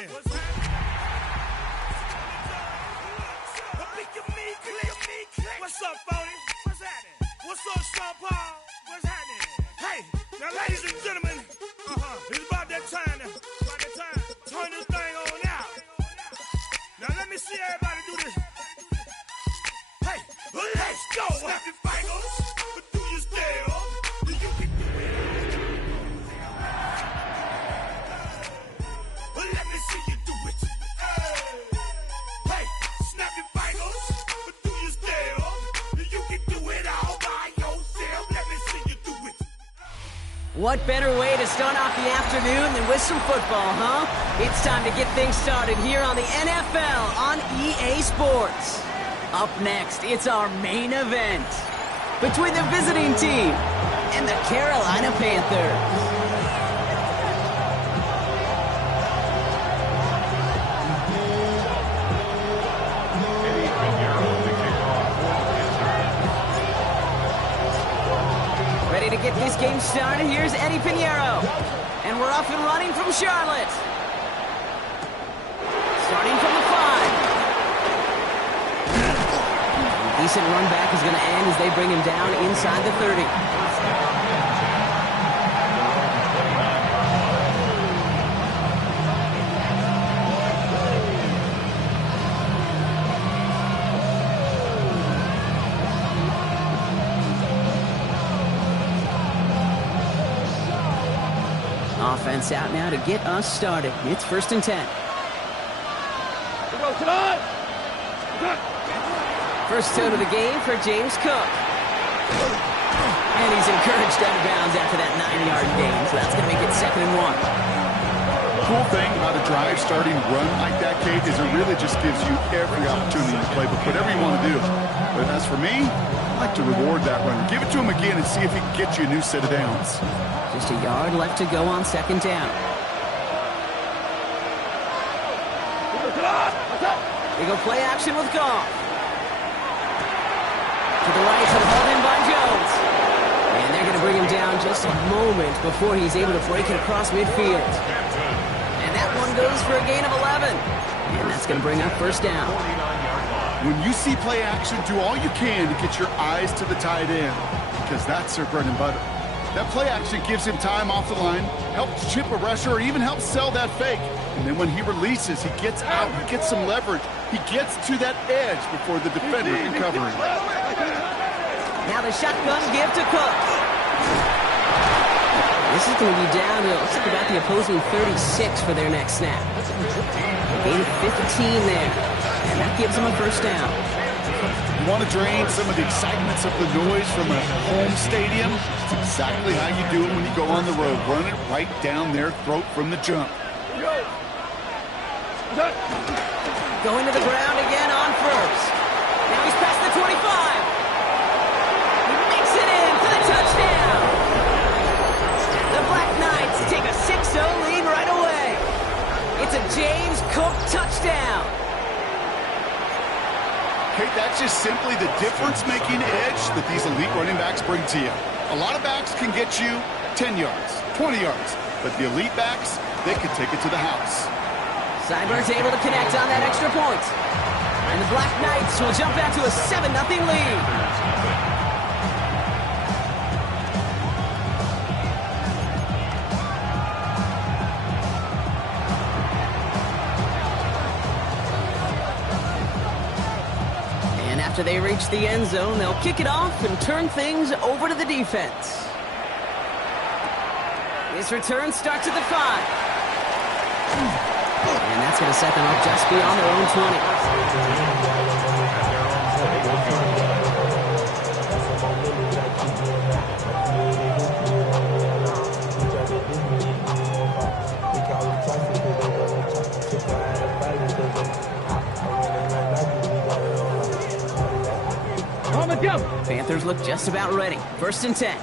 happening? What's up, Phony? What's happening? What's up, Sean Paul? What's happening? Hey, now, ladies and gentlemen, it's about that time now. Turn this thing on out. Now, let me see everybody do this. Hey, let's go. Snap your fingers, but do you still? You can do it. Let me see you do it. Hey, snap your fingers, but do you still? You can do it all by yourself. Let me see you do it. What better way to start off the afternoon than with some football, huh? It's time to get things started here on the NFL on EA Sports. Up next, it's our main event between the visiting team and the Carolina Panthers. To get this game started, here's Eddie Pinheiro. And we're off and running from Charlotte. Starting from the 5. A decent run back is going to end as they bring him down inside the 30. Offense out now to get us started. It's 1st and 10. First toe to the game for James Cook. And he's encouraged out of bounds after that 9-yard gain, so that's going to make it 2nd and 1. The cool thing about a drive starting run like that, Kate, is it really just gives you every opportunity to play with whatever you want to do. But as for me, I like to reward that runner. Give it to him again and see if he can get you a new set of downs. Just a yard left to go on 2nd down. They go play action with Goff. To the right, hauled in by Jones. And they're going to bring him down just a moment before he's able to break it across midfield. And that one goes for a gain of 11. And that's going to bring up 1st down. When you see play action, do all you can to get your eyes to the tight end, because that's their bread and butter. That play action gives him time off the line, helps chip a rusher, or even helps sell that fake. And then when he releases, he gets out, he gets some leverage. He gets to that edge before the defender can cover him. Now the shotgun give to Cook. This is going to be down to, looks like about the opposing 36 for their next snap. Gain of 15 there. And that gives them a 1st down. You want to drain some of the excitements of the noise from a home stadium? It's exactly how you do it when you go on the road. Run it right down their throat from the jump. Going to the ground again on 1st. Now he's past the 25. He makes it in for the touchdown. The Black Knights take a 6-0 lead right away. It's a James Cook touchdown. Kate, that's just simply the difference-making edge that these elite running backs bring to you. A lot of backs can get you 10 yards, 20 yards, but the elite backs, they can take it to the house. Seibert's able to connect on that extra point. And the Black Knights will jump out to a 7-0 lead. After they reach the end zone, they'll kick it off and turn things over to the defense. This return starts at the 5. And that's going to set them up just beyond their own 20. Panthers look just about ready. 1st and 10.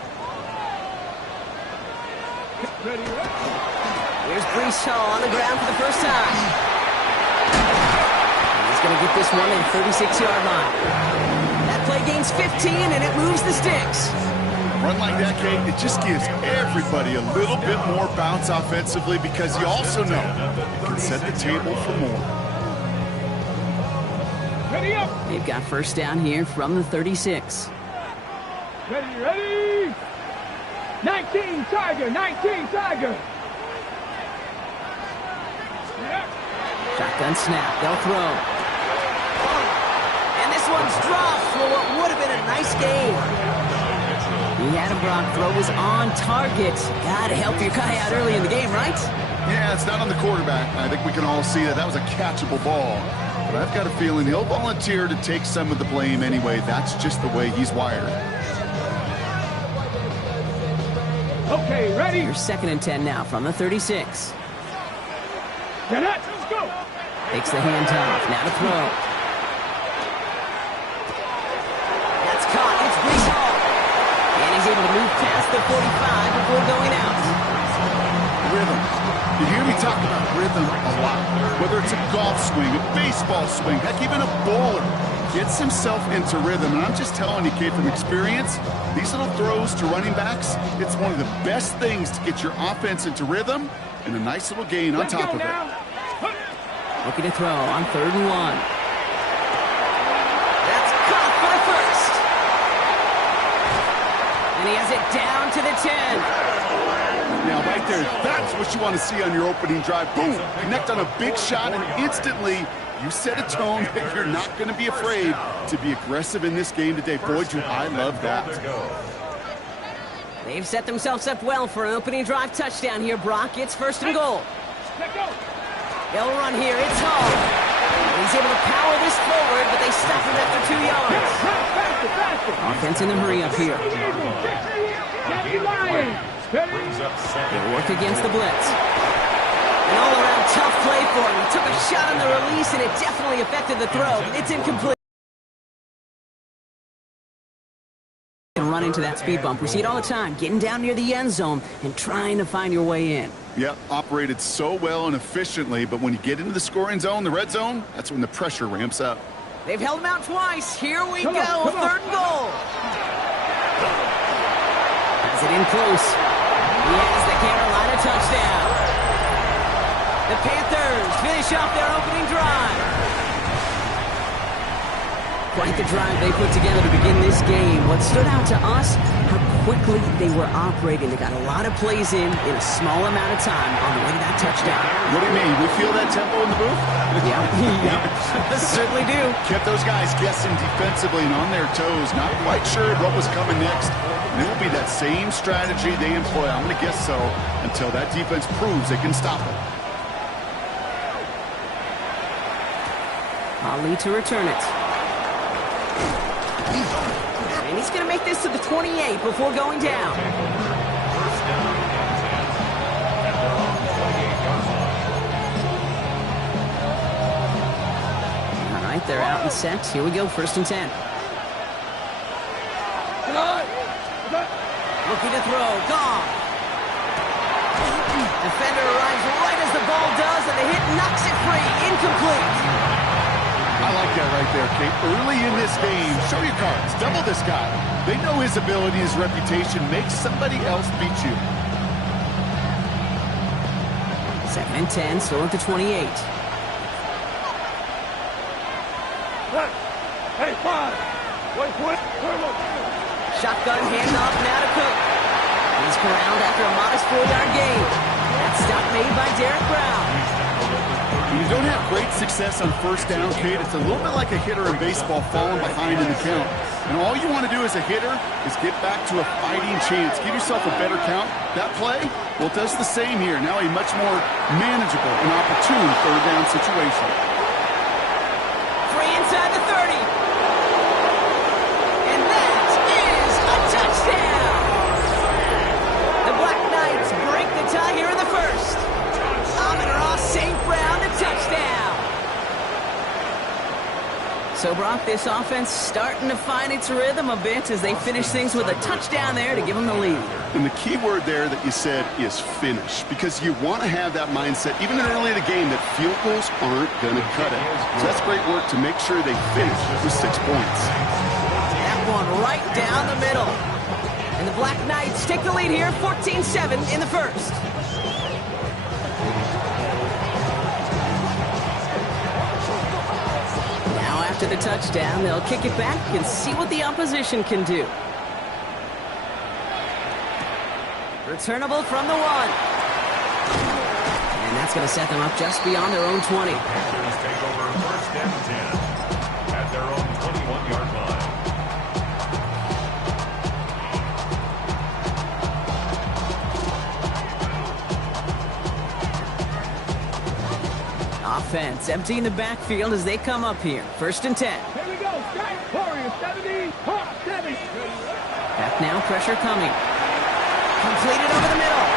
Here's Breece Hall on the ground for the first time. And he's going to get this one in 36-yard line. That play gains 15, and it moves the sticks. run like that, Kate, it just gives everybody a little bit more bounce offensively because you also know it can set the table for more. Ready up. They've got first down here from the 36. Ready. 19 Tiger. Shotgun snap. They'll throw. And this one's dropped for what would have been a nice game. The Adam Brock throw was on target. Gotta help your guy out early in the game, right? Yeah, it's not on the quarterback. I think we can all see that was a catchable ball. But I've got a feeling he'll volunteer to take some of the blame anyway. That's just the way he's wired. Okay, ready. Here's 2nd and 10 now from the 36. Let's go. Takes the handoff. Now to throw. That's caught. It's Brees Hall. And he's able to move past the 45 before going out. Rhythm. You hear me talk about rhythm a lot. Whether it's a golf swing, a baseball swing, heck, even a bowler gets himself into rhythm. And I'm just telling you, Kate, from experience, these little throws to running backs, it's one of the best things to get your offense into rhythm and a nice little gain on top of it. Looking to throw on 3rd and 1. That's caught for the first. And he has it down to the 10. Now, right there, that's what you want to see on your opening drive. Boom! Connect on a big shot, and instantly you set a tone that you're not going to be afraid to be aggressive in this game today. Boy, do I love that. They've set themselves up well for an opening drive touchdown here, Brock. It's 1st and goal. They'll run here. It's Hall. He's able to power this forward, but they stop him after 2 yards. Offense in the hurry up here. They'll work against the blitz. An all-around tough play for him. He took a shot on the release, and it definitely affected the throw. It's incomplete. And run into that speed bump. We see it all the time, getting down near the end zone and trying to find your way in. Yep, operated so well and efficiently, but when you get into the scoring zone, the red zone, that's when the pressure ramps up. They've held him out twice. Here we go, 3rd and goal. Has it in close. He has the Carolina touchdown. The Panthers finish off their opening drive. Quite the drive they put together to begin this game. What stood out to us, how quickly they were operating. They got a lot of plays in a small amount of time on the way to that touchdown. What do you mean? We feel that tempo in the booth? Yeah, certainly do. Kept those guys guessing defensively and on their toes, not quite sure what was coming next. And it will be that same strategy they employ, I'm going to guess so, until that defense proves they can stop it. Ali to return it. And he's going to make this to the 28 before going down. All right, they're out and set. Here we go, 1st and 10. Looking to throw, gone. Defender arrives right as the ball does, and the hit knocks it free. Incomplete. I like that right there, Kate. Early in this game, show your cards. Double this guy. They know his ability, his reputation makes somebody else beat you. 2nd and 10, still at the 28. Hey, 5. Wait. Shotgun handoff now to Cook. He's corralled after a modest 4-yard gain. That stop made by Derek Brown. When you don't have great success on 1st down, Kate, it's a little bit like a hitter in baseball falling behind in the count. And all you want to do as a hitter is get back to a fighting chance. Give yourself a better count. That play, well, it does the same here. Now a much more manageable and opportune 3rd down situation. Free inside the 30. And that is a touchdown. The Black Knights break the tie here in the 1st. Amon-Ra St. Brown, the touchdown. So, Brock, this offense starting to find its rhythm a bit as they finish things with a touchdown there to give them the lead. And the key word there that you said is finish, because you want to have that mindset, even early in the game, that field goals aren't going to cut it. So that's great work to make sure they finish with 6 points. That one right down the middle. And the Black Knights take the lead here, 14-7 in the first. Now after the touchdown, they'll kick it back and see what the opposition can do. Returnable from the 1. And that's going to set them up just beyond their own 20. Panthers take over first and 10 at their own 21-yard line. Offense emptying the backfield as they come up here. First and 10. Here we go. Warriors 70. 7. Back now, pressure coming. Completed over the middle.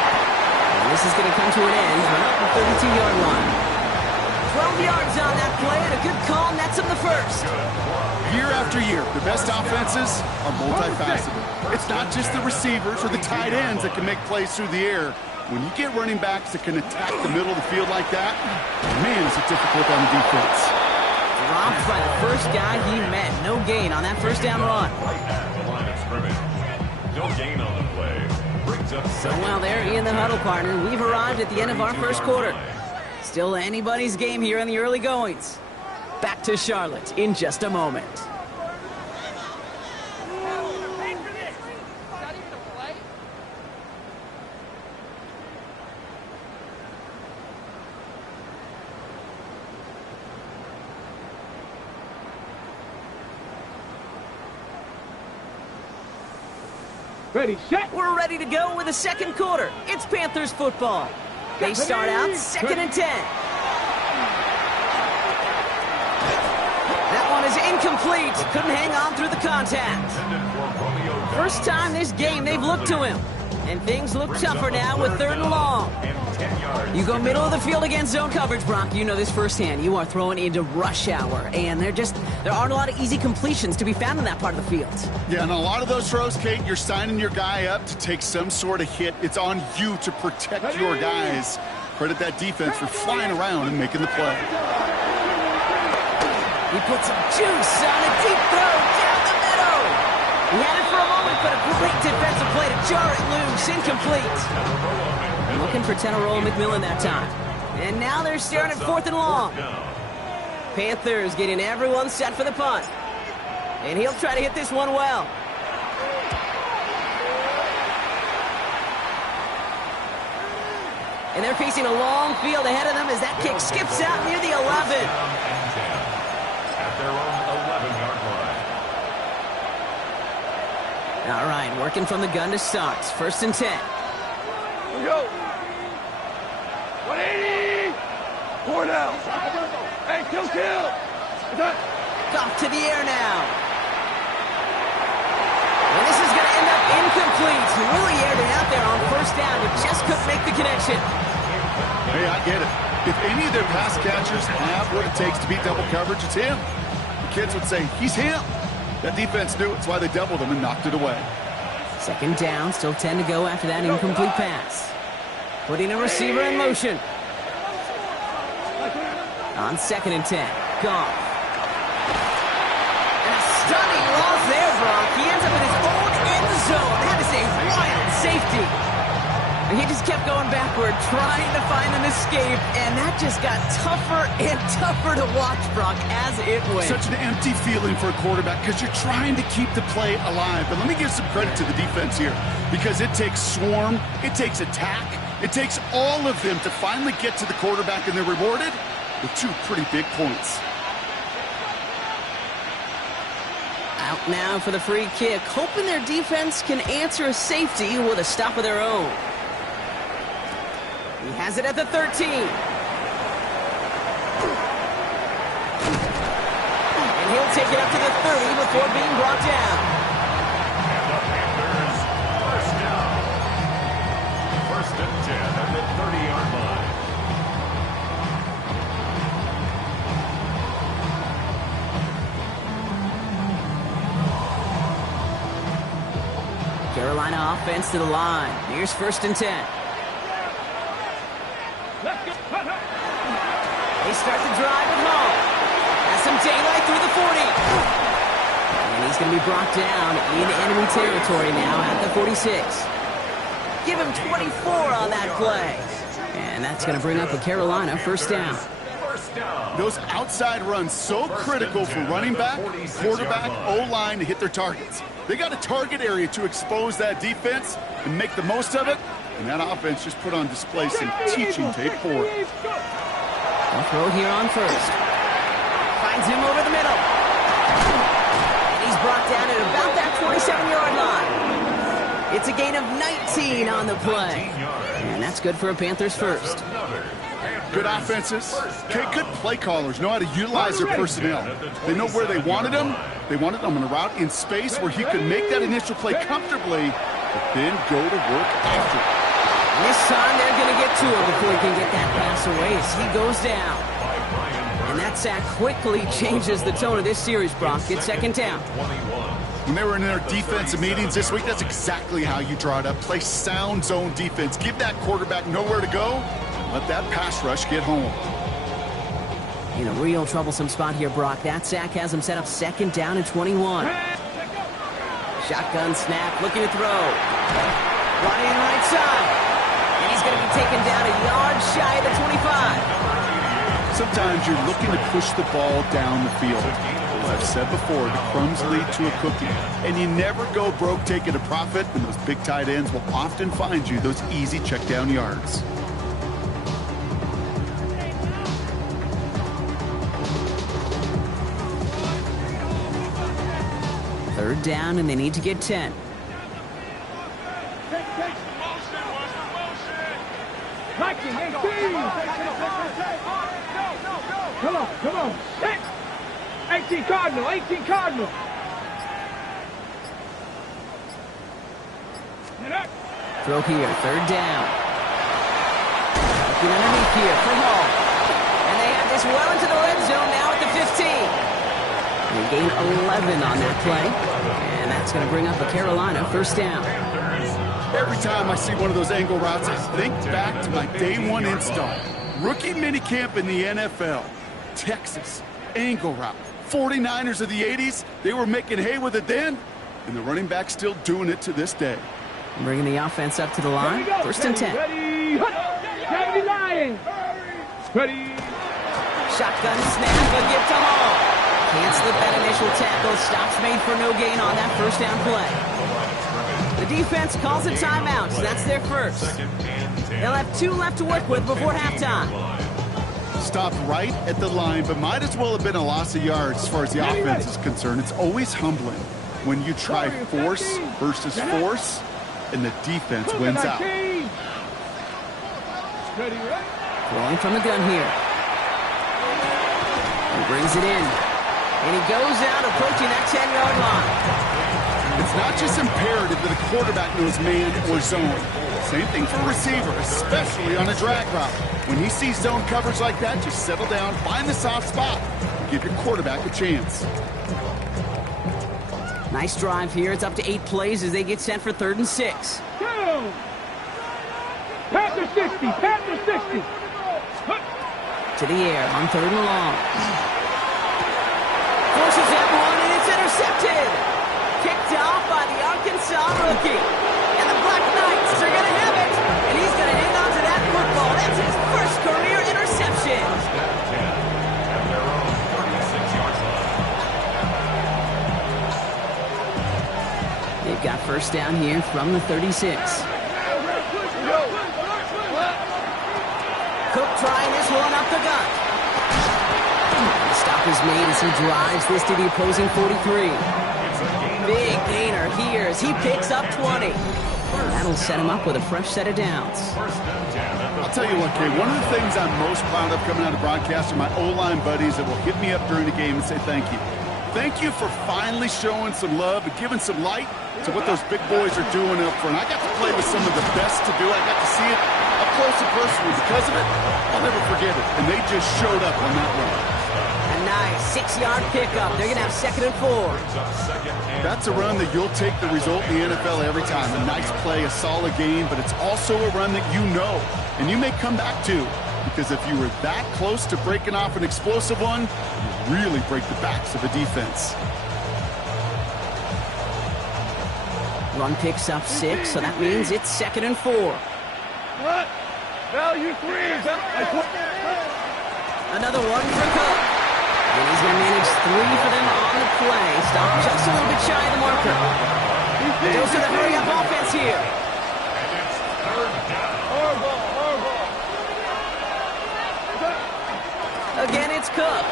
And this is going to come to an end right up the 32-yard line. 12 yards on that play, and a good call nets them the first. Year after year, the best offenses are multifaceted. It's not just the receivers or the tight ends that can make plays through the air. When you get running backs that can attack the middle of the field like that, man, is it difficult on the defense. Dropped by the first guy he met. No gain on that first down run. Right at the line of scrimmage. No gain on the play. Brings up So while they're in the huddle, partner, we've arrived at the end of our first quarter. Still anybody's game here in the early goings. Back to Charlotte in just a moment. Ready, set. We're ready to go with the second quarter. It's Panthers football. They start out second and 10. That one is incomplete. Couldn't hang on through the contact. First time this game they've looked to him. And things look tougher now with third and long. You go middle of the field against zone coverage, Brock. You know this firsthand. You are throwing into rush hour. And there aren't a lot of easy completions to be found in that part of the field. Yeah, and a lot of those throws, Kate, you're signing your guy up to take some sort of hit. It's on you to protect your guys. Credit that defense for flying around and making the play. He puts some juice on a deep throw down the middle. He had it for a moment, but a great defensive play to jar it loose. Incomplete. Looking for Tenorolo McMillan that time. And now they're staring at fourth and long. Panthers getting everyone set for the punt. And he'll try to hit this one well. And they're facing a long field ahead of them as that kick skips out near the 11. At their own 11-yard line. All right, working from the gun to start. First and 10. Here we go. 180. 4 down. Hey, kill. Off to the air now. And this is going to end up incomplete. He really aired it out there on first down, but just couldn't make the connection. Hey, I get it. If any of their pass catchers have what it takes to beat double coverage, it's him. The kids would say, he's him. That defense knew it's why they doubled him and knocked it away. Second down, still 10 to go after that incomplete pass. Putting a receiver in motion. On second and 10, Goff. And a stunning loss there, Brock. He ends up in his own end zone. That is a wild safety. And he just kept going backward, trying to find an escape, and that just got tougher and tougher to watch, Brock, as it went. Such an empty feeling for a quarterback because you're trying to keep the play alive. But let me give some credit to the defense here because it takes swarm, it takes attack, it takes all of them to finally get to the quarterback, and they're rewarded with 2 pretty big points. Out now for the free kick, hoping their defense can answer a safety with a stop of their own. He has it at the 13. And he'll take it up to the 30 before being brought down. And the Panthers, first down. First and 10 at the 30-yard line. Carolina offense to the line. Here's first and 10. They start the drive at home. Has some daylight through the 40. And he's going to be brought down in enemy territory now at the 46. Give him 24 on that play. And that's going to bring up a Carolina first down. Those outside runs so critical for running back, quarterback, O-line to hit their targets. They got a target area to expose that defense and make the most of it. And that offense just put on display some teaching tape for it. They'll throw here on first. Finds him over the middle. And he's brought down at about that 27-yard line. It's a gain of 19 on the play. And that's good for a Panthers first. Good offenses. Okay, good play callers know how to utilize their personnel. They know where they wanted them. They wanted them on a route in space where he could make that initial play comfortably, but then go to work after it. This time they're going to get to him before he can get that pass away as he goes down. And that sack quickly changes the tone of this series, Brock. It's second down. When they were in their defensive meetings this week, that's exactly how you draw it up. Play sound zone defense. Give that quarterback nowhere to go. Let that pass rush get home. In a real troublesome spot here, Brock. That sack has him set up second down and 21. Shotgun snap, looking to throw. Running right side. And he's going to be taken down a yard shy of the 25. Sometimes you're looking to push the ball down the field. As I've said before, the crumbs lead to a cookie. And you never go broke taking a profit, and those big tight ends will often find you those easy check down yards. Third down, and they need to get 10. Come on. 18 Cardinal. Throw here, third down. Looking underneath here for Hall. And they have this well into the red zone now at the 15. They gain 11 on that play. And that's going to bring up a Carolina first down. Every time I see one of those angle routes, I think back to my day one install. Rookie minicamp in the NFL. Texas, angle route. 49ers of the 80s, they were making hay with it then, and the running back's still doing it to this day. Bringing the offense up to the line. First and 10. Ready. Shotgun snap, a gift to Hall. Can't slip that initial tackle. Stops made for no gain on that first down play. The defense calls a timeout, so that's their first. They'll have 2 left to work with before halftime. Stopped right at the line, but might as well have been a loss of yards as far as the offense is concerned. It's always humbling when you try force versus force, and the defense wins out. Throwing from the gun here. He brings it in. And he goes out approaching that 10-yard line. It's not just imperative that a quarterback knows man or zone. Same thing for a receiver, especially on a drag route. When he sees zone coverage like that, just settle down, find the soft spot, and give your quarterback a chance. Nice drive here. It's up to 8 plays as they get set for 3rd and 6. Panther 60. To the air on 3rd and long. Forces that one, and it's intercepted. Picked off by the Arkansas rookie. And the Black Knights are going to have it. And he's going to hang on to that football. That's his first career interception. They've got first down here from the 36. Cook trying this one up the gut. The stop is made as he drives this to the opposing 43. Big gainer here as he picks up 20. That'll set him up with a fresh set of downs. I'll tell you what, Kay, one of the things I'm most proud of coming out of broadcast are my O-line buddies that will hit me up during the game and say thank you. Thank you for finally showing some love and giving some light to what those big boys are doing up front. I got to play with some of the best to do it. I got to see it up close and personal. Because of it, I'll never forget it. And they just showed up on that run. A nice 6-yard pickup. They're going to have 2nd and 4. That's a run that you'll take the result in the NFL every time. A nice play, a solid game, but it's also a run that you know and you may come back to. Because if you were that close to breaking off an explosive one, you really break the backs of a defense. Run picks up 6, so that means it's 2nd and 4. Value 3. Another one for Cook. And he's going to manage 3 for them on the play. Stop just a little bit shy of the marker. Goes to the hurry-up offense here. And it's 3rd down. Again, it's Cook.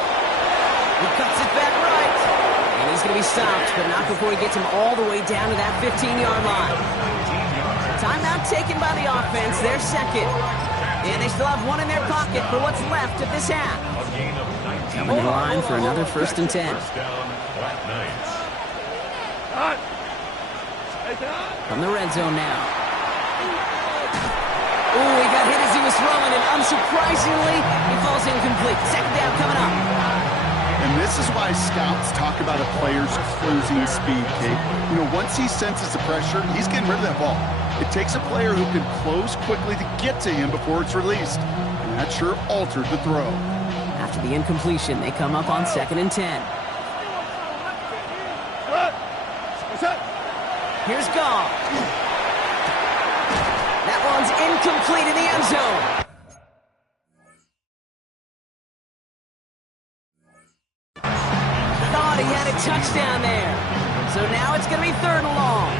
He cuts it back right. And he's going to be stopped, but not before he gets him all the way down to that 15-yard line. Timeout taken by the offense. They're 2nd. And they still have 1 in their pocket for what's left of this half. Coming to the line for another 1st and 10. First down, Black Knights. From the red zone now. Ooh, he got hit as he was throwing, and unsurprisingly, he falls incomplete. 2nd down coming up. And this is why scouts talk about a player's closing speed, Kate. You know, once he senses the pressure, he's getting rid of that ball. It takes a player who can close quickly to get to him before it's released. And that sure altered the throw. After the incompletion, they come up on 2nd and 10. Here's Goff. That one's incomplete in the end zone. Thought he had a touchdown there. So now it's going to be 3rd and long.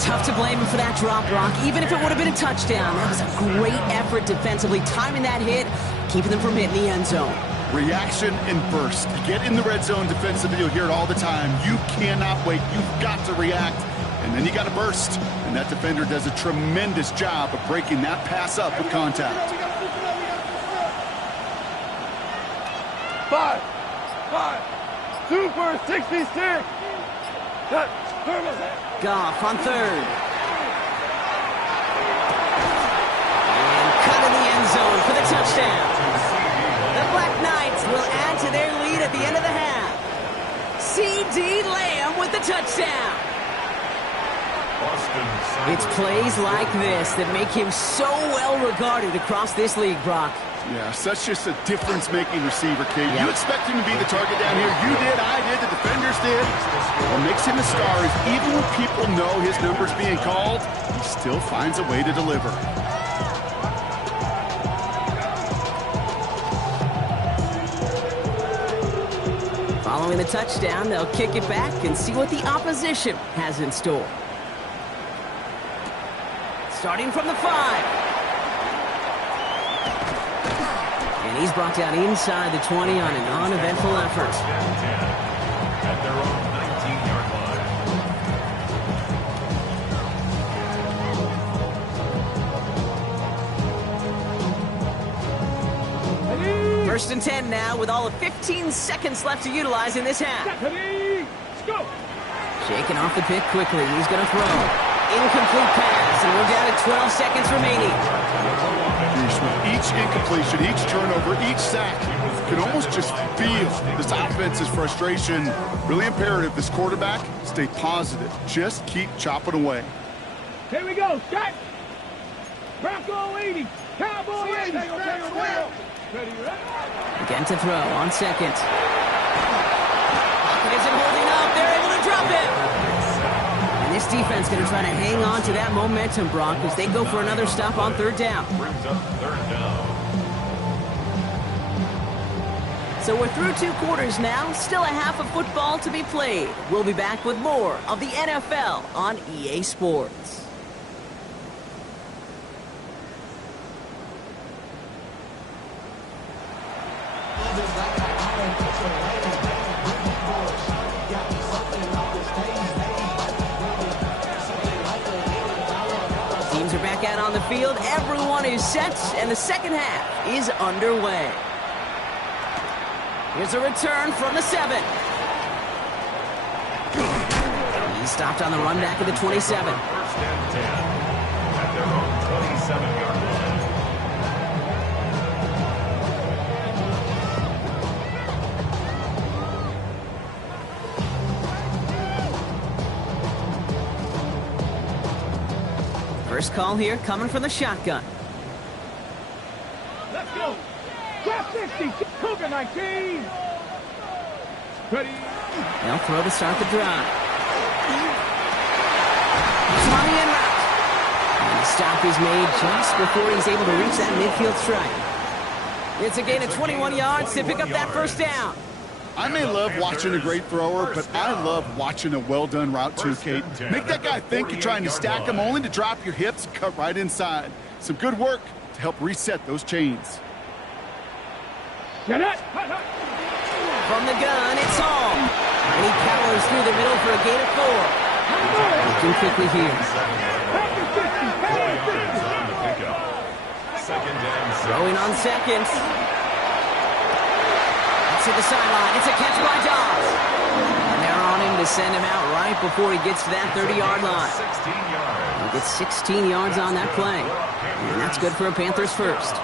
Tough to blame him for that drop, Brock. Even if it would have been a touchdown, that was a great effort defensively, timing that hit, keeping them from hitting the end zone. Reaction and burst. You get in the red zone defensively, you'll hear it all the time. You cannot wait. You've got to react. And then you got to burst. And that defender does a tremendous job of breaking that pass up with contact. 5. 2 for 66. Goff on 3rd. And cut in the end zone for the touchdown. The Black Knights will add to their lead at the end of the half. C.D. Lamb with the touchdown. It's plays like this that make him so well regarded across this league, Brock. Yeah, such just a difference-making receiver, Kate. Yep. You expect him to be the target down here. You did, I did, the defenders did. What makes him a star is even when people know his number's being called, he still finds a way to deliver. Following the touchdown, they'll kick it back and see what the opposition has in store. Starting from the 5. And he's brought down inside the 20 on an uneventful effort. At their own 19-yard line. 1st and 10 now with all of 15 seconds left to utilize in this half. Shaking off the pick quickly. He's going to throw. Incomplete pass, and we're down to 12 seconds remaining. With each incompletion, each turnover, each sack, you can almost just feel this offense's frustration. Really imperative, this quarterback, stay positive. Just keep chopping away. Here we go, Scott. Bronco 80. Cowboy 80. Again to throw on 2nd. Pocket isn't holding up. They're able to drop it. And this defense going to try to hang on to that momentum, Brock, as they go for another stop on 3rd down. Brings up 3rd down. So we're through 2 quarters now. Still a half of football to be played. We'll be back with more of the NFL on EA Sports. Teams are back out on the field. Everyone is set, and the second half is underway. Here's a return from the 7. He's stopped on the run back at the 27. 1st and 10 at their own 27-yard line. First call here coming from the shotgun. Let's go. Drop 60. Cougar 19. Ready. They'll throw to start the drive. keeps him on the end route. And the stop is made just before he's able to reach that midfield strike. It's a gain of 21 yards to pick up that first down. I may love watching a great thrower, but I love watching a well-done route too, Kate. Make that guy think you're trying to stack him only to drop your hips and cut right inside. Some good work to help reset those chains. Get it! From the gun, it's Hall. And he powers through the middle for a gain of 4. Looking quickly here. Throwing on seconds. To the sideline. It's a catch by Dobbs. And they're on him to send him out right before he gets to that 30-yard line. He gets 16 yards on that play. And that's good for a Panthers first.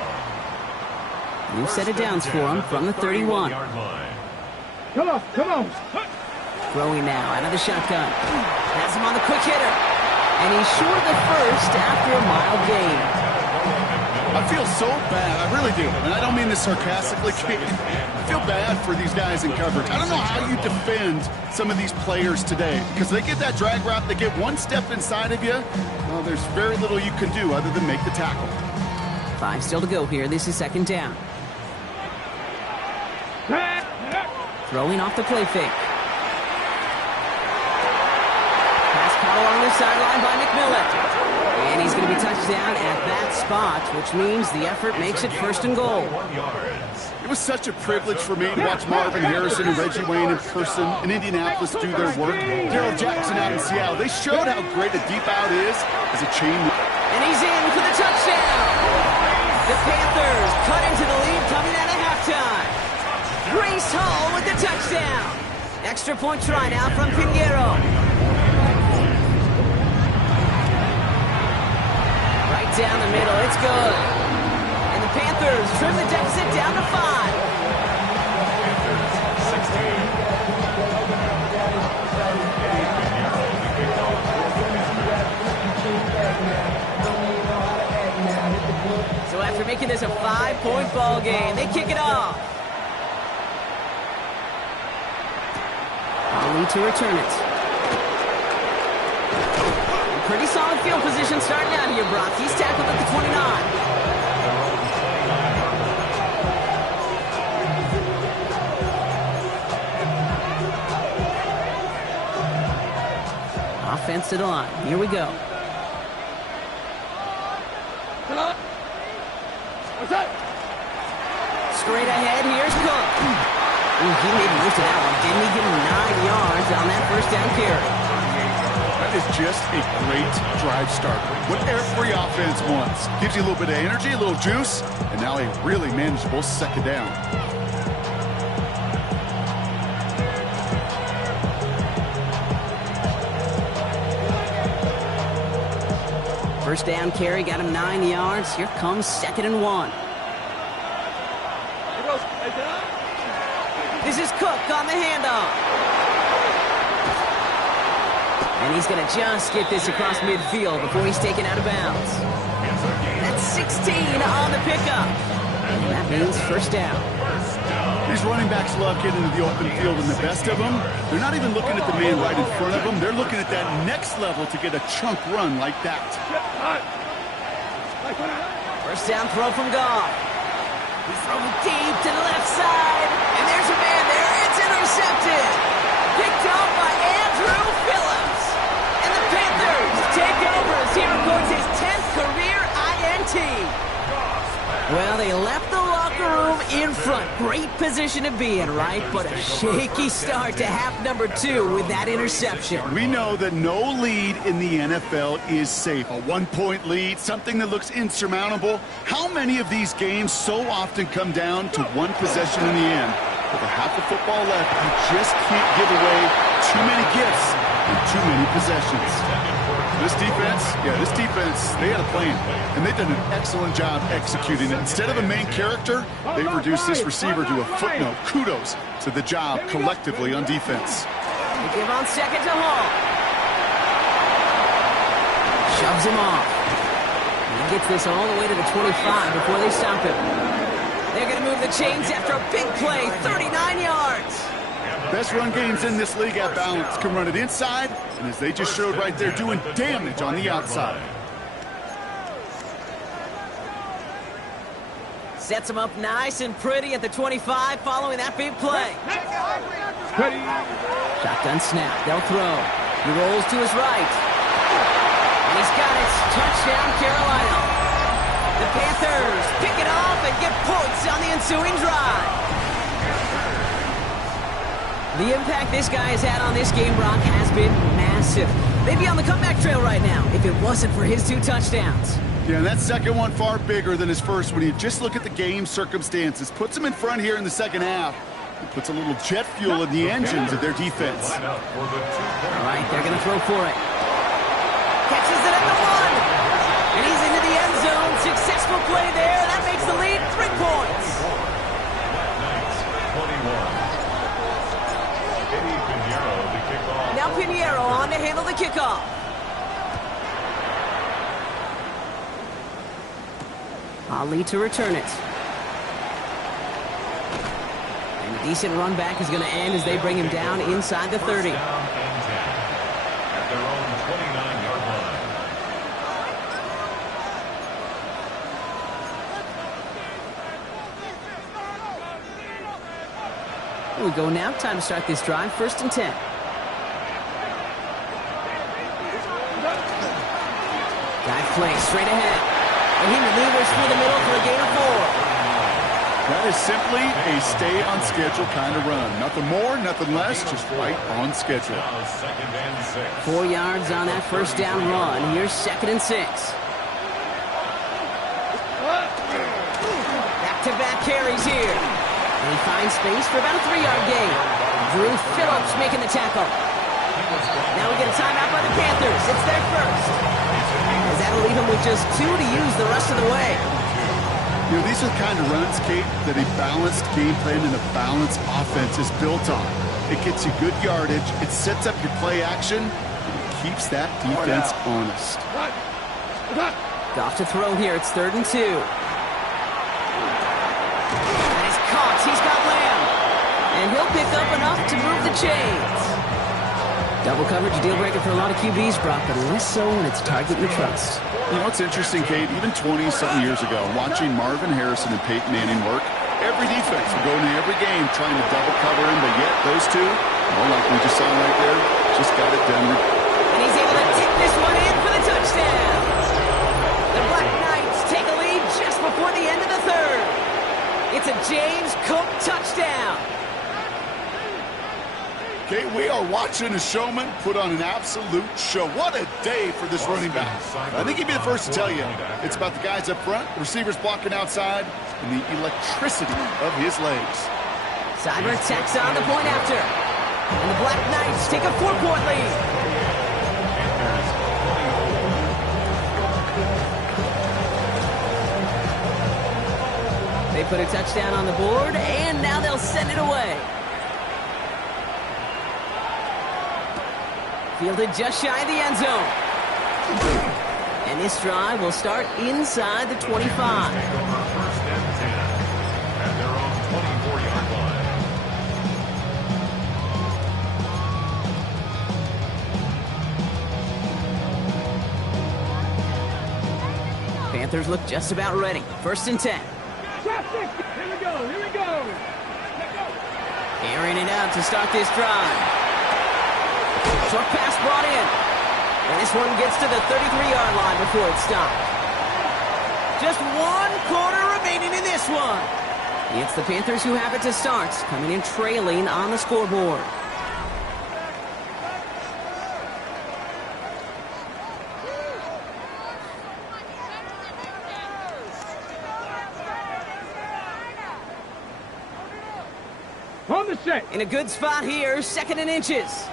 New set of downs for him from the 31. Come on, come on. Throwing now out of the shotgun. Has him on the quick hitter. And he's short of the first after a mild gain. I feel so bad, I really do, and I don't mean this sarcastically, Kate. I feel bad for these guys in coverage. I don't know how you defend some of these players today, because they get that drag route, they get one step inside of you, well, there's very little you can do other than make the tackle. 5 still to go here. This is second down. Throwing off the play fake. Pass caught along the sideline by McMillan. And he's going to be touched down at that spot, which means the effort makes it first and goal. It was such a privilege for me to watch Marvin Harrison and Reggie Wayne in person in Indianapolis do their work. Darrell Jackson out in Seattle. They showed how great a deep out is as a chain. And he's in for the touchdown. The Panthers cut into the lead coming out of halftime. Grace Hall with the touchdown. Extra point try now from Pinheiro. Right down the middle, it's good. And the Panthers trim the deficit down to 5. So after making this a 5-point ball game, they kick it off. Only to return it. Pretty solid field position starting out here, Brock. He's tackled at the 29. Offense to the line. Here we go. Straight ahead, here's Cook. Ooh, he made most of that one. Didn't he give him 9 yards on that first down carry? That is just a great drive starter. What every offense wants. Gives you a little bit of energy, a little juice, and now a really manageable second down. First down carry got him 9 yards. Here comes 2nd and 1. This is Cook on the handoff. And he's going to just get this across midfield before he's taken out of bounds. That's 16 on the pickup. And that means first down. These running backs love getting into the open field, and the best of them, they're not even looking at the man right in front of them. They're looking at that next level to get a chunk run like that. First down throw from Goff. He's throwing deep to the left side. And there's a man there. It's intercepted. Picked off by Andrew Phillips. And the Panthers take over as he records his 10th career INT. Well, they left the locker room in front. Great position to be in, right? But a shaky start to half number 2 with that interception. We know that no lead in the NFL is safe. A 1-point lead, something that looks insurmountable. How many of these games so often come down to one possession in the end? With a half of football left, you just can't give away too many gifts in too many possessions. This defense, they had a plan, and they've done an excellent job executing it. Instead of a main character, they've reduced this receiver to a footnote. Kudos to the job collectively on defense. They give on second to Hall. Shoves him off. And he gets this all the way to the 25 before they stop him. They're going to move the chains after a big play, 39 yards. Best run games in this league at balance. Can run it inside, and as they just showed right there, doing damage on the outside. Sets him up nice and pretty at the 25 following that big play. Shotgun snap. They'll throw. He rolls to his right. And he's got it. Touchdown, Carolina. The Panthers pick it off and get points on the ensuing drive. The impact this guy has had on this game, Brock, has been massive. They'd be on the comeback trail right now if it wasn't for his 2 touchdowns. Yeah, and that second one far bigger than his first one. You just look at the game circumstances. Puts him in front here in the second half. It puts a little jet fuel in the engines of their defense. All right, they're going to throw for it. Catches it at the 1. And he's into the end zone. Successful play there. That makes the lead 3 points. Now Pinheiro on to handle the kickoff. Ali to return it. And a decent run back is going to end as they bring him down inside the 30. At their own 29-yard line. Here we go now. Time to start this drive. 1st and 10. Dive play straight ahead. And he maneuvers through the middle for a gain of 4. That is simply a stay-on-schedule kind of run. Nothing more, nothing less, just right on schedule. 4 yards on that 1st down run. Here's 2nd and 6. Back-to-back carries here. And he finds space for about a 3-yard gain. Drew Phillips making the tackle. Now we get a timeout by the Panthers. It's their first. As that'll leave him with just 2 to use the rest of the way. You know, these are the kind of runs, Kate, that a balanced game plan and a balanced offense is built on. It gets you good yardage, it sets up your play action, and it keeps that defense honest. Goff to throw here. It's 3rd and 2. And he's caught. He's got Lamb. And he'll pick up enough to move the chains. Double coverage, a deal breaker for a lot of QBs, Brock, but less so when it's a target you trust. You know what's interesting, Kate? Even 20-something years ago, watching Marvin Harrison and Peyton Manning work, every defense would go into every game trying to double cover him, but yet those two, well, like we just saw right there, just got it done. And he's able to tip this one in for the touchdown. The Black Knights take a lead just before the end of the 3rd. It's a James Cook touchdown. Okay, we are watching a showman put on an absolute show. What a day for this running back. I think he'd be the first to tell you. It's about the guys up front, receivers blocking outside, and the electricity of his legs. Cyber tacks on the point after. And the Black Knights take a 4-point lead. They put a touchdown on the board, and now they'll send it away. Fielded just shy of the end zone. And this drive will start inside the 25. At their own 24-yard line. Panthers look just about ready. 1st and 10. Here we go. Here we go. Airing it out to start this drive. Short pass brought in. And this one gets to the 33-yard line before it stopped. Just 1 quarter remaining in this one. It's the Panthers who have it to start, coming in trailing on the scoreboard. On the set. In a good spot here, 2nd and inches.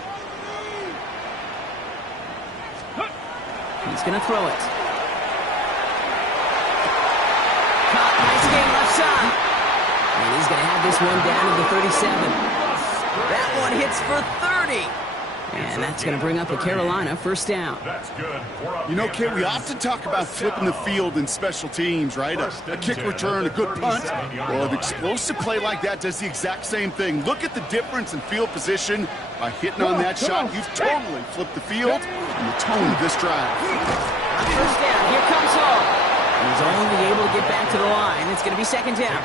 He's going to throw it. Caught, nice game left side. And he's going to have this one down to the 37. That one hits for 30. And that's going to bring up a Carolina first down. That's good. You know, Kate, we often talk about flipping the field in special teams, right? A kick return, a good punt. Well, an explosive play like that does the exact same thing. Look at the difference in field position. By hitting on that shot, you've totally flipped the field and the tone of this drive. On first down, here comes Hall. He's only able to get back to the line. It's going to be second down.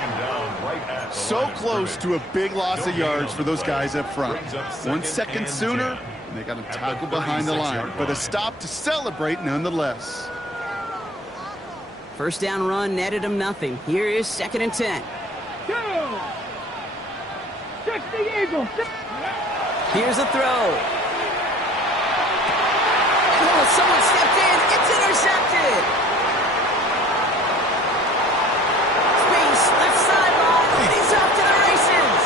So close to a big loss of yards for those guys up front. 1 second sooner, and they got him tackled behind the line. But a stop to celebrate nonetheless. First down run netted him nothing. Here is second and 10. Go! 60 Eagles! Here's a throw. Oh, someone stepped in. It's intercepted. Space, left sideline, and he's off to the races.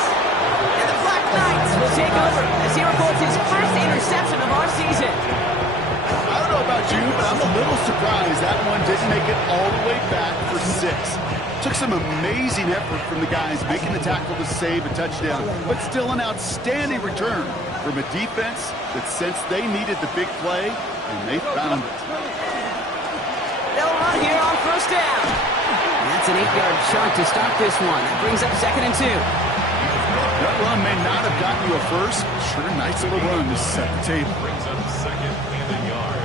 And the Black Knights will take over as he records his first interception of our season. I don't know about you, but I'm a little surprised that one didn't make it all the way back for 6. Took some amazing effort from the guys making the tackle to save a touchdown, but still an outstanding return from a defense that sensed they needed the big play, and they found it. They'll run here on first down. And that's an 8-yard chunk to start this one. That brings up second and 2. That run may not have gotten you a first, but sure nice little run to set the table.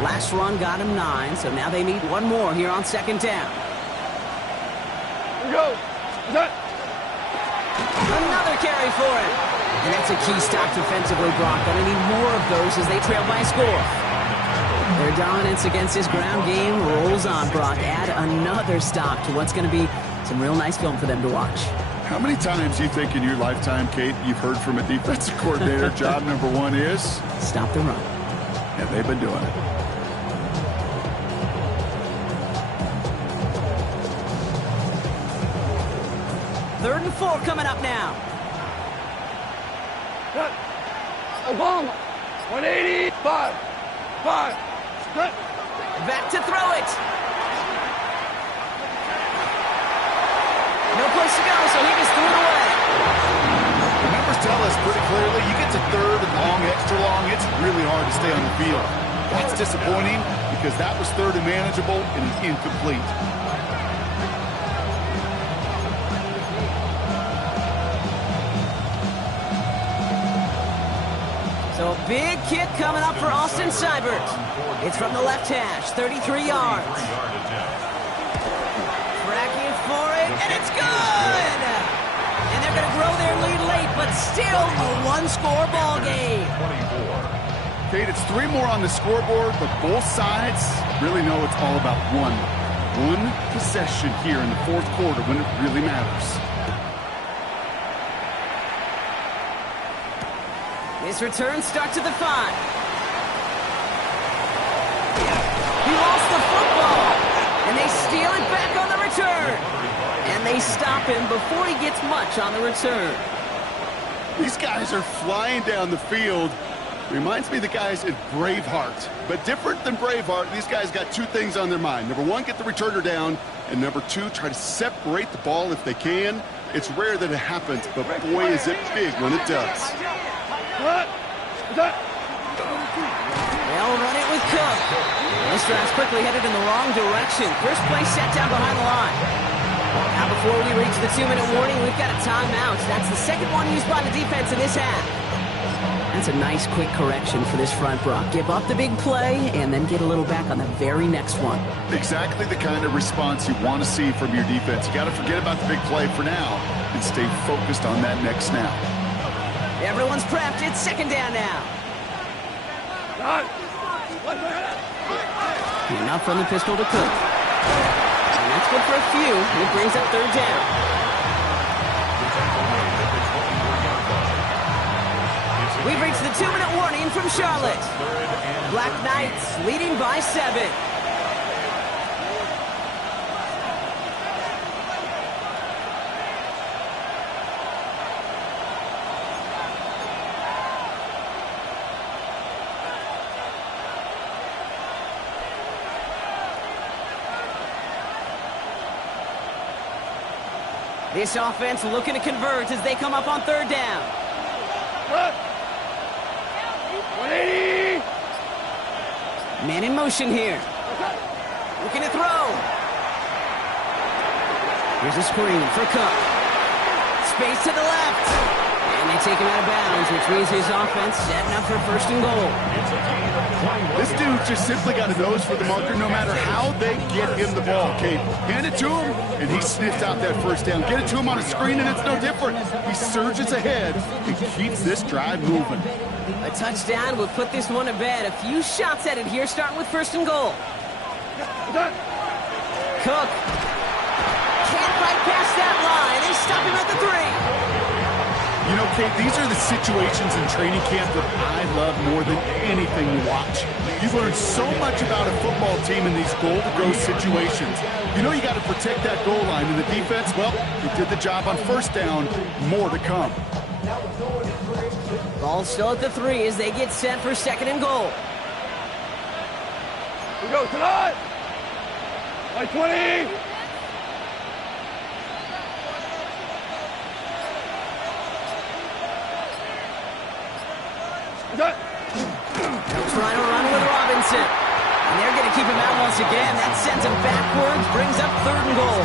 Last run got him 9, so now they need one more here on second down. Here we go! Another carry for him. And that's a key stop defensively, Brock. Gonna need more of those as they trail by a score. Their dominance against his ground game rolls on, Brock. Add another stop to what's going to be some real nice film for them to watch. How many times do you think in your lifetime, Kate, you've heard from a defensive coordinator, job number 1 is? Stop the run. And they've been doing it. Third and 4 coming up now. Oklahoma! 185! 5! Back to throw it. No place to go, so he just threw it away. The numbers tell us pretty clearly, you get to third and long, extra long, it's really hard to stay on the field. That's disappointing because that was third and manageable and incomplete. So a big kick coming up for Austin Seibert. It's from the left hash, 33 yards. Tracking for it, and it's good! And they're going to grow their lead late, but still a one-score ball game. Kate, it's 3 more on the scoreboard, but both sides really know it's all about one possession here in the fourth quarter when it really matters. His return starts at the 5. He lost the football, and they steal it back on the return. And they stop him before he gets much on the return. These guys are flying down the field. Reminds me of the guys at Braveheart. But different than Braveheart, these guys got 2 things on their mind. Number 1, get the returner down. And number 2, try to separate the ball if they can. It's rare that it happens, but boy, is it big when it does. They'll run it with Cook. This drive's quickly headed in the wrong direction. First play set down behind the line. Now before we reach the 2-minute warning, we've got a timeout. That's the second one used by the defense in this half. That's a nice quick correction for this front, Brock. Give up the big play and then get a little back on the very next one. Exactly the kind of response you want to see from your defense. You got to forget about the big play for now and stay focused on that next snap. Everyone's prepped. It's second down now. And up from the pistol to Cook. And that's good for a few. It brings up third down. We've reached the 2-minute warning from Charlotte. Black Knights leading by 7. This offense looking to convert as they come up on third down. 180. Man in motion here. Looking to throw. Here's a screen for Cook. Space to the left. And they take him out of bounds, which means his offense setting up for first and goal. This dude just simply got a nose for the marker no matter how they get him the ball, Kate. Hand it to him, and he sniffs out that first down. Get it to him on a screen, and it's no different. He surges ahead and keeps this drive moving. A touchdown will put this one to bed. A few shots at it here, starting with first and goal. Cook can't bypass that line. They stop him at the 3. You know, Kate, these are the situations in training camp that I love more than anything to watch. You've learned so much about a football team in these goal-to-go situations. You know you got to protect that goal line, and the defense, well, they did the job on first down. More to come. Ball still at the 3 as they get set for second and goal. We go tonight. By 20. Trying to run with Robinson. And they're going to keep him out once again. That sends him backwards, brings up third and goal.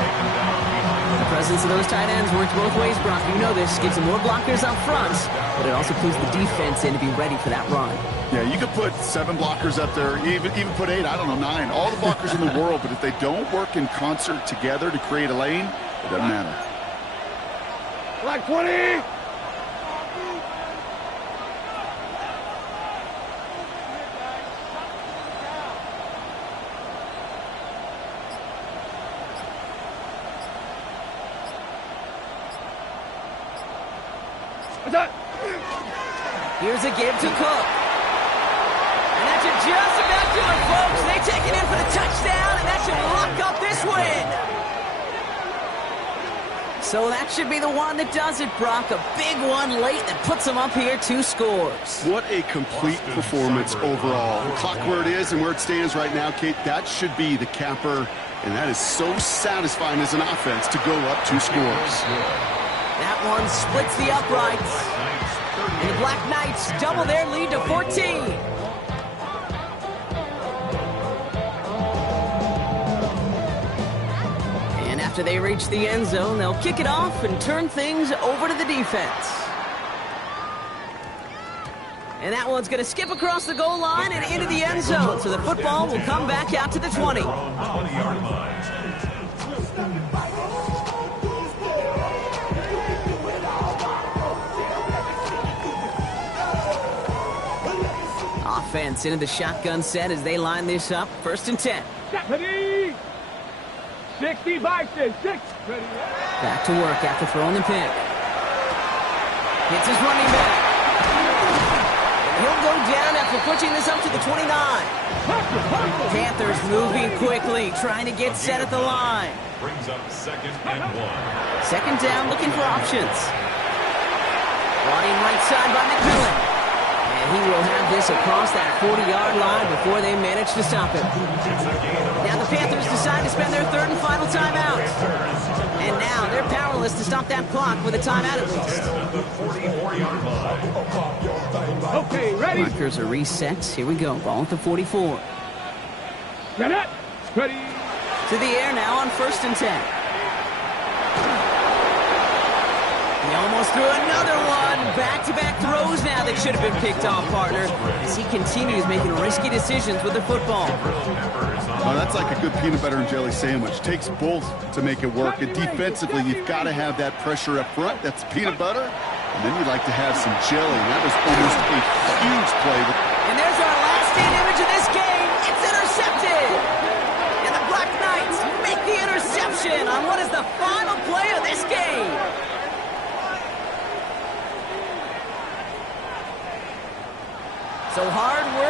The presence of those tight ends works both ways, Brock. You know this. Gives them more blockers up front, but it also clues the defense in to be ready for that run. Yeah, you could put 7 blockers up there, even put 8, I don't know, 9. All the blockers in the world, but if they don't work in concert together to create a lane, it doesn't matter. Like 20. Here's a give to Cook. And that should just about do it, folks. They take it in for the touchdown, and that should lock up this win. So that should be the one that does it, Brock. A big one late that puts them up here 2 scores. What a complete performance overall. The clock where it is and where it stands right now, Kate, that should be the capper, and that is so satisfying as an offense to go up 2 scores. That one splits the uprights. And the Black Knights double their lead to 14. And after they reach the end zone, they'll kick it off and turn things over to the defense. And that one's going to skip across the goal line and into the end zone. So the football will come back out to the 20. 20-yard line. Offense into the shotgun set as they line this up. First and 10. Ready. 60 by 6. Ready. Back to work after throwing the pick. Hits his running back. He'll go down after pushing this up to the 29. Panthers moving quickly, trying to get set at the line. Brings up 2nd and 1. Second down, looking for options. Brought in right side by McMillan. And he will have this across that 40-yard line before they manage to stop him. Now the Panthers decide to spend their 3rd and final timeout. And now they're powerless to stop that clock with a timeout at least. Okay, ready. Markers are reset. Here we go. Ball at the 44. Get it. Ready. To the air now on 1st and 10. He almost threw another one. Back-to-back throws now that should have been picked off, partner, as he continues making risky decisions with the football. Oh, that's like a good peanut butter and jelly sandwich. Takes both to make it work. And defensively, you've got to have that pressure up front. That's peanut butter. And then you'd like to have some jelly. That was almost a huge play. And there's our last stand image of this game. It's intercepted. And the Black Knights make the interception on what is the final play of this game. So hard work